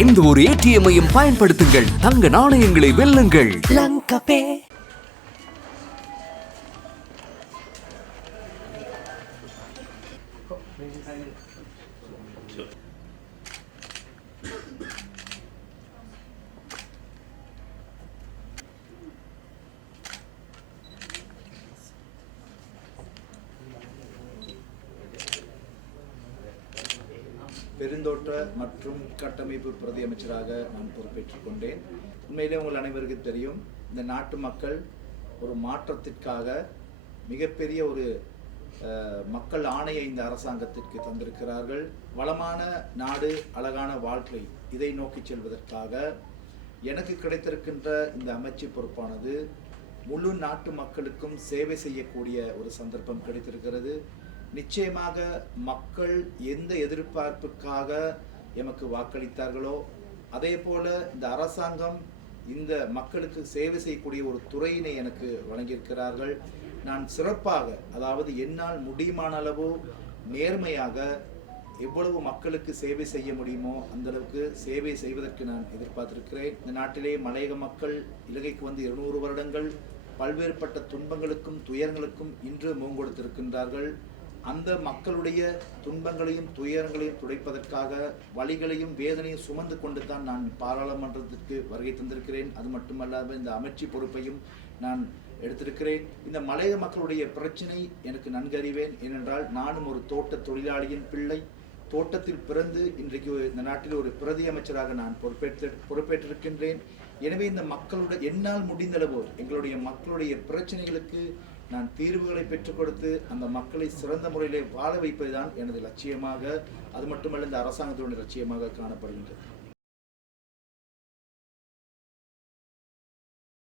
எந்த ஒரு ஏடிஎம்மையும் பயன்படுத்துங்கள், தங்க நாணயங்களை வெல்லுங்கள். லங்கபே. பெருந்தோட்ட மற்றும் கட்டமைப்பு பிரதி அமைச்சராக நான் பொறுப்பேற்றுக் கொண்டேன். உண்மையிலே உங்கள் அனைவருக்கும் தெரியும், இந்த நாட்டு மக்கள் ஒரு மாற்றத்திற்காக மிகப்பெரிய ஒரு மக்கள் ஆணையை இந்த அரசாங்கத்திற்கு தந்திருக்கிறார்கள். வளமான நாடு, அழகான வாழ்க்கை, இதை நோக்கி செல்வதற்காக எனக்கு கிடைத்திருக்கின்ற இந்த அமைச்சு பொறுப்பானது முழு நாட்டு மக்களுக்கும் சேவை செய்யக்கூடிய ஒரு சந்தர்ப்பம் கிடைத்திருக்கிறது. நிச்சயமாக மக்கள் எந்த எதிர்பார்ப்புக்காக எமக்கு வாக்களித்தார்களோ அதே போல இந்த அரசாங்கம் இந்த மக்களுக்கு சேவை செய்யக்கூடிய ஒரு துறையினை எனக்கு வழங்கியிருக்கிறார்கள். நான் சிறப்பாக, அதாவது என்னால் முடியுமான அளவு நேர்மையாக எவ்வளவு மக்களுக்கு சேவை செய்ய முடியுமோ அந்த அளவுக்கு சேவை செய்வதற்கு நான் எதிர்பார்த்திருக்கிறேன். இந்த நாட்டிலே மலையக மக்கள் இலங்கைக்கு வந்து 200 வருடங்கள் பல்வேறுபட்ட துன்பங்களுக்கும் துயரங்களுக்கும் இன்று முகங்கொடுத்திருக்கின்றார்கள். அந்த மக்களுடைய துன்பங்களையும் துயரங்களையும் துடைப்பதற்காக வலிகளையும் வேதனையும் சுமந்து கொண்டு தான் நான் பாராளுமன்றத்திற்கு வருகை தந்திருக்கிறேன். அது மட்டுமல்லாமல் இந்த அமைச்சு பொறுப்பையும் நான் எடுத்திருக்கிறேன். இந்த மலைய மக்களுடைய பிரச்சனை எனக்கு நன்கு அறிவேன். ஏனென்றால் நானும் ஒரு தோட்ட தொழிலாளியின் பிள்ளை. தோட்டத்தில் பிறந்து இன்றைக்கு இந்த நாட்டில் ஒரு பிரதி அமைச்சராக நான் பொறுப்பேற்றிருக்கின்றேன். எனவே இந்த மக்களுடைய என்னால் முடிந்தளவு எங்களுடைய மக்களுடைய பிரச்சனைகளுக்கு நான் தீர்வுகளை பெற்றுக் கொடுத்து அந்த மக்களை சிறந்த முறையிலே வாழ வைப்பதுதான் எனது லட்சியமாக, அது மட்டுமல்ல இந்த அரசாங்கத்தினுடைய லட்சியமாக காணப்படுகின்றது.